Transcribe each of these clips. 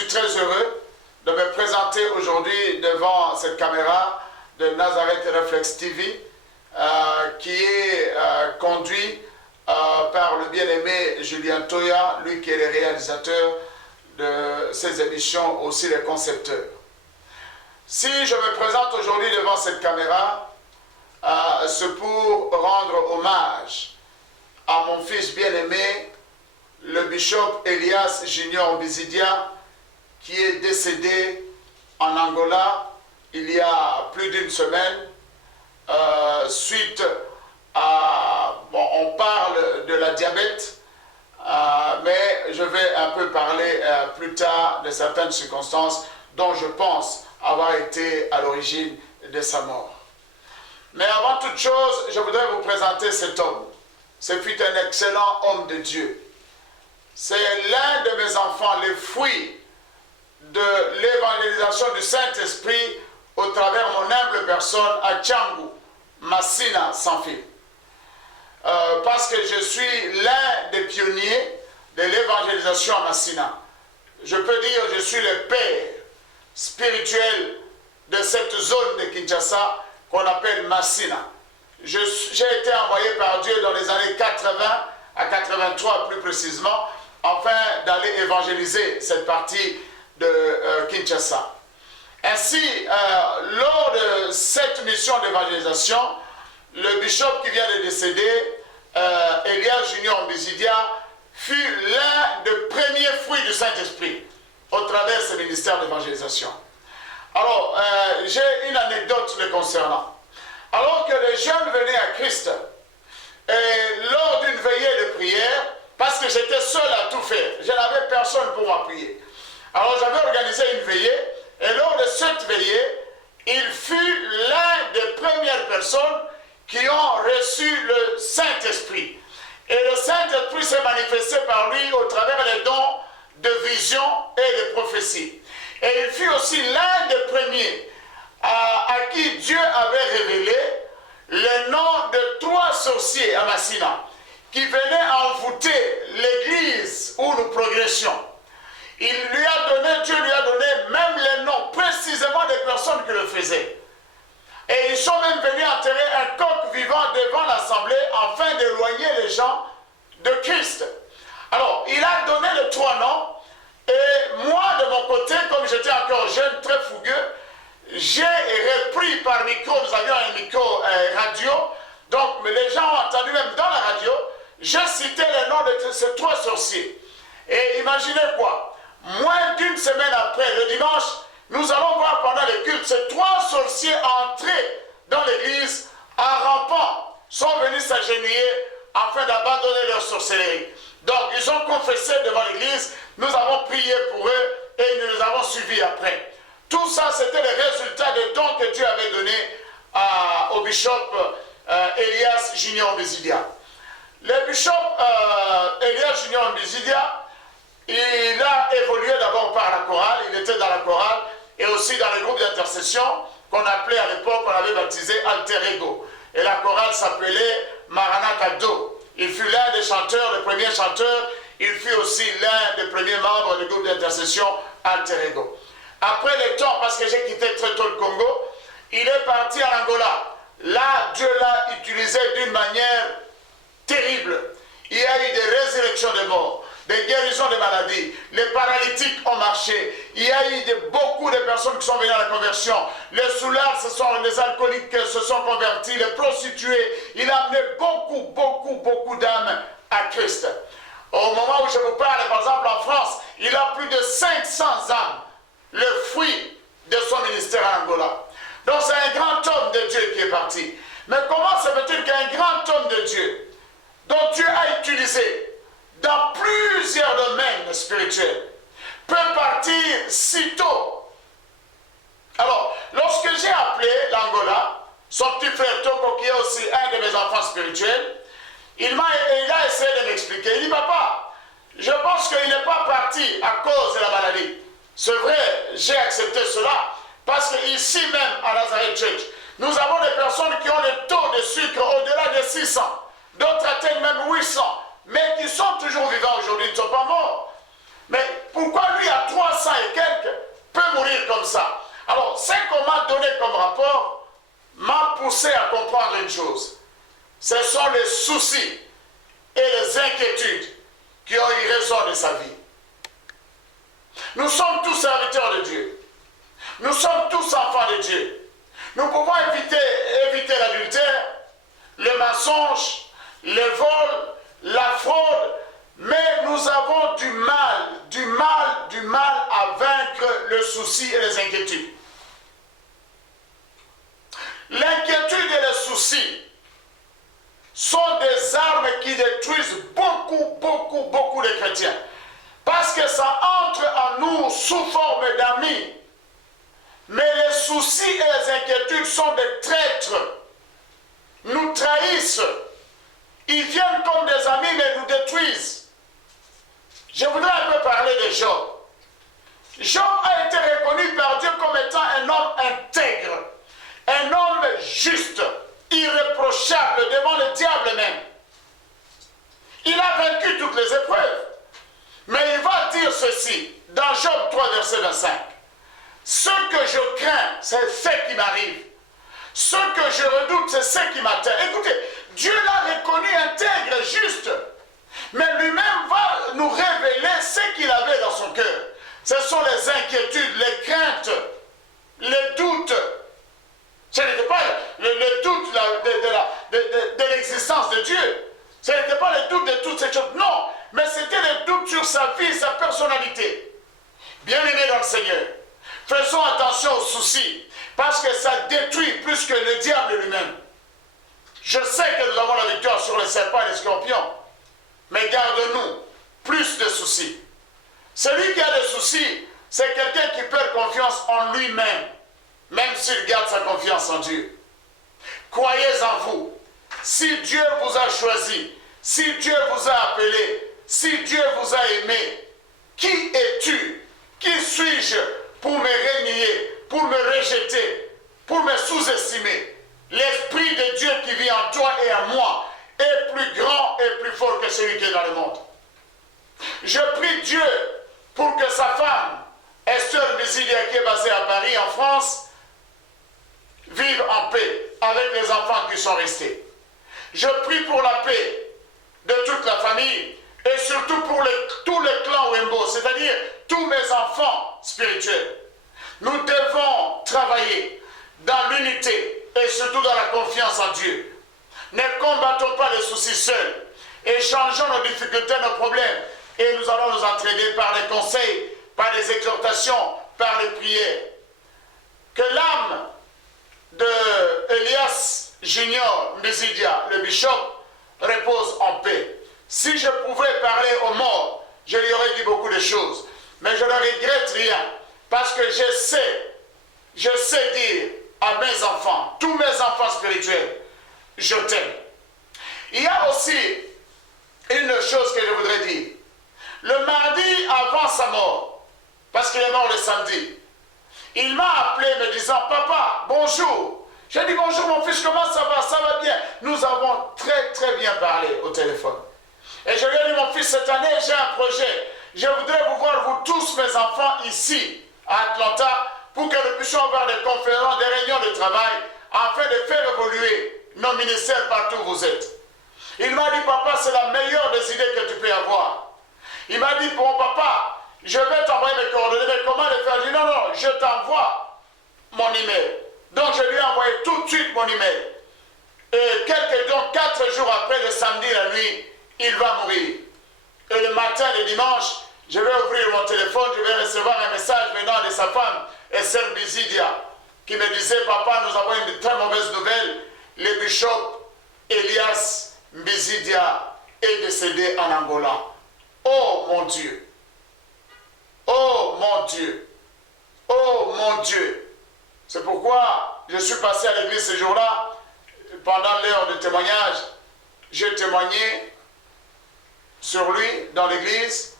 suis très heureux de me présenter aujourd'hui devant cette caméra de Nazareth Reflex TV qui est conduit par le bien-aimé Julien Toya, lui qui est le réalisateur de ces émissions, aussi le concepteur. Si je me présente aujourd'hui devant cette caméra, c'est pour rendre hommage à mon fils bien-aimé, le bishop Elias Junior Bizidia, qui est décédé en Angola il y a plus d'une semaine, suite à... Bon, on parle de la diabète, mais je vais un peu parler plus tard de certaines circonstances dont je pense avoir été à l'origine de sa mort. Mais avant toute chose, je voudrais vous présenter cet homme. Ce fut un excellent homme de Dieu. C'est l'un de mes enfants, les fruits de l'évangélisation du Saint-Esprit au travers mon humble personne à Tchangu, Massina, sans fil. Parce que je suis l'un des pionniers de l'évangélisation à Massina. Je peux dire que je suis le père spirituel de cette zone de Kinshasa qu'on appelle Massina. J'ai été envoyé par Dieu dans les années 80 à 83 plus précisément, afin d'aller évangéliser cette partie de Kinshasa. Ainsi, lors de cette mission d'évangélisation, le bishop qui vient de décéder, Elias Junior Bizidia, fut l'un des premiers fruits du Saint-Esprit au travers de ce ministère d'évangélisation. Alors, j'ai une anecdote le concernant. Alors que les jeunes venaient à Christ, et lors d'une veillée de prière, parce que j'étais seul à tout faire, je n'avais personne pour m'appuyer. Alors j'avais organisé une veillée, et lors de cette veillée, il fut l'un des premières personnes qui ont reçu le Saint-Esprit. Et le Saint-Esprit s'est manifesté par lui au travers des dons de vision et de prophétie. Et il fut aussi l'un des premiers à qui Dieu avait révélé le nom de 3 sorciers à Massina qui venaient envoûter l'église où nous progressions. Dieu lui a donné même les noms précisément des personnes qui le faisaient. Et ils sont même venus enterrer un coq vivant devant l'assemblée afin d'éloigner les gens de Christ. Alors, il a donné les 3 noms, et moi, de mon côté, comme j'étais encore jeune, très fougueux, j'ai repris par micro, nous avions un micro radio, donc les gens ont entendu même dans la radio, j'ai cité les noms de ces 3 sorciers. Et imaginez quoi, moins d'une semaine après, le dimanche, nous allons voir pendant le culte, ces 3 sorciers entrés dans l'église en rampant, sont venus s'agenouiller afin d'abandonner leur sorcellerie. Donc ils ont confessé devant l'église, nous avons prié pour eux et nous les avons suivis après. Tout ça, c'était le résultat des dons que Dieu avait donnés au bishop Elias Junior Bizidia. Le bishop Elias Junior Bizidia, il a évolué d'abord par la chorale, il était dans la chorale et aussi dans le groupe d'intercession qu'on appelait à l'époque, on avait baptisé Alter Ego. Et la chorale s'appelait Maranatha Do. Il fut l'un des chanteurs, le premier chanteur, il fut aussi l'un des premiers membres du groupe d'intercession Alter Ego. Après le temps, parce que j'ai quitté très tôt le Congo, il est parti en Angola. Là, Dieu l'a utilisé d'une manière terrible. Il y a eu des résurrections de morts, des guérisons de maladies, les paralytiques ont marché, il y a eu beaucoup de personnes qui sont venues à la conversion, les soulards, les alcooliques se sont convertis, les prostituées, il a amené beaucoup d'âmes à Christ. Au moment où je vous parle, par exemple en France, il a plus de 500 âmes, le fruit de son ministère en Angola. Donc c'est un grand homme de Dieu qui est parti. Mais comment se fait-il qu'un grand homme de Dieu, dont Dieu a utilisé dans plusieurs domaines spirituels, peut partir si tôt? Alors, lorsque j'ai appelé l'Angola, son petit frère Toko, qui est aussi un de mes enfants spirituels, il a essayé de m'expliquer. Il dit, papa, je pense qu'il n'est pas parti à cause de la maladie. C'est vrai, j'ai accepté cela, parce qu'ici même à Nazareth Church, nous avons des personnes qui ont le taux de sucre au-delà de 600, d'autres atteignent même 800, mais qui sont toujours vivants aujourd'hui, ils ne sont pas morts. Mais pourquoi lui à 300 et quelques peut mourir comme ça? Alors, ce qu'on m'a donné comme rapport m'a poussé à comprendre une chose. Ce sont les soucis et les inquiétudes qui ont eu raison de sa vie. Nous sommes tous serviteurs de Dieu. Nous sommes tous enfants de Dieu. Nous pouvons éviter l'adultère, le mensonge, le vol, la fraude, mais nous avons du mal à vaincre le souci et les inquiétudes. L'inquiétude et le souci sont des armes qui détruisent beaucoup de chrétiens. Parce que ça entre en nous sous forme d'amis. Mais les soucis et les inquiétudes sont des traîtres. Nous trahissent. Ils viennent comme des amis, mais nous détruisent. Je voudrais un peu parler de Job. Job a été reconnu par Dieu comme étant un homme intègre, un homme juste, irréprochable devant le diable même. Il a vaincu toutes les épreuves. Mais il va dire ceci, dans Job 3, verset 25. Ce que je crains, c'est ce qui m'arrive. Ce que je redoute, c'est ce qui m'atteint. Écoutez, Dieu l'a reconnu intègre, juste. Mais lui-même va nous révéler ce qu'il avait dans son cœur. Ce sont les inquiétudes, les craintes, les doutes. Ce n'était pas le doute de l'existence de Dieu. Ce n'était pas le doute de toutes ces choses. Non, mais c'était le doute sur sa vie, sa personnalité. Bien-aimés dans le Seigneur, faisons attention aux soucis, parce que ça détruit plus que le diable lui-même. Je sais que nous avons la victoire sur les serpents et les scorpions, mais garde-nous plus de soucis. Celui qui a des soucis, c'est quelqu'un qui perd confiance en lui-même, même s'il garde sa confiance en Dieu. Croyez en vous. Si Dieu vous a choisi, si Dieu vous a appelé, si Dieu vous a aimé, qui es-tu? Qui suis-je pour me renier, pour me rejeter, pour me sous-estimer? L'Esprit de Dieu qui vit en toi et en moi est plus grand et plus fort que celui qui est dans le monde. Je prie Dieu pour que sa femme, Esther Bisidia, qui est basée à Paris, en France, vive en paix avec les enfants qui sont restés. Je prie pour la paix de toute la famille et surtout pour tous les clans Wembo, c'est-à-dire tous mes enfants spirituels. Nous devons travailler dans l'unité et surtout dans la confiance en Dieu. Ne combattons pas les soucis seuls. Échangeons nos difficultés, nos problèmes et nous allons nous entraîner par les conseils, par les exhortations, par les prières. Que l'âme de Elias Junior Mbisidia, le bishop, repose en paix. Si je pouvais parler aux morts, je lui aurais dit beaucoup de choses. Mais je ne regrette rien. Parce que je sais dire à mes enfants, tous mes enfants spirituels, je t'aime. Il y a aussi une chose que je voudrais dire. Le mardi avant sa mort, parce qu'il est mort le samedi, il m'a appelé me disant, papa, bonjour. J'ai dit, bonjour mon fils, comment ça va? Ça va bien. Nous avons très bien parlé au téléphone. Et je lui ai dit, mon fils, cette année, j'ai un projet. Je voudrais vous voir, vous tous, mes enfants, ici, à Atlanta, pour que nous puissions avoir des conférences, des réunions de travail, afin de faire évoluer nos ministères partout où vous êtes. Il m'a dit, papa, c'est la meilleure des idées que tu peux avoir. Il m'a dit, bon papa, je vais t'envoyer mes coordonnées, mais comment le faire? Je dis, non, je t'envoie mon email. Donc je lui ai envoyé tout de suite mon email. Et 4 jours après, le samedi, la nuit, il va mourir. Et le matin, le dimanche, je vais ouvrir mon téléphone, je vais recevoir un message venant de sa femme, Esther Bisidia, qui me disait, papa, nous avons une très mauvaise nouvelle. Le bishop Elias Bisidia est décédé en Angola. Oh mon Dieu! Oh mon Dieu! Oh mon Dieu! C'est pourquoi je suis passé à l'église ce jour-là, pendant l'heure de témoignage, j'ai témoigné sur lui dans l'église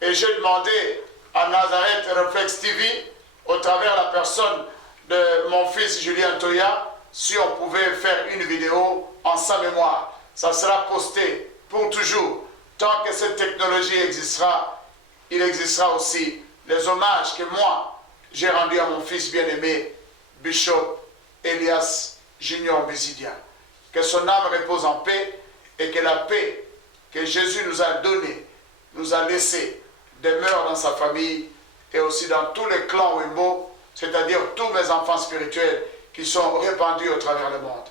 et j'ai demandé à Nazareth Reflex TV, au travers la personne de mon fils Julien Toya, si on pouvait faire une vidéo en sa mémoire. Ça sera posté pour toujours. Tant que cette technologie existera, il existera aussi les hommages que moi, j'ai rendus à mon fils bien-aimé, Bishop Elias Junior Bisidia. Que son âme repose en paix et que la paix que Jésus nous a donnée, nous a laissée, demeure dans sa famille et aussi dans tous les clans Wimbo, c'est-à-dire tous mes enfants spirituels qui sont répandus au travers le monde.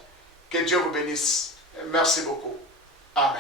Que Dieu vous bénisse. Merci beaucoup. Amen.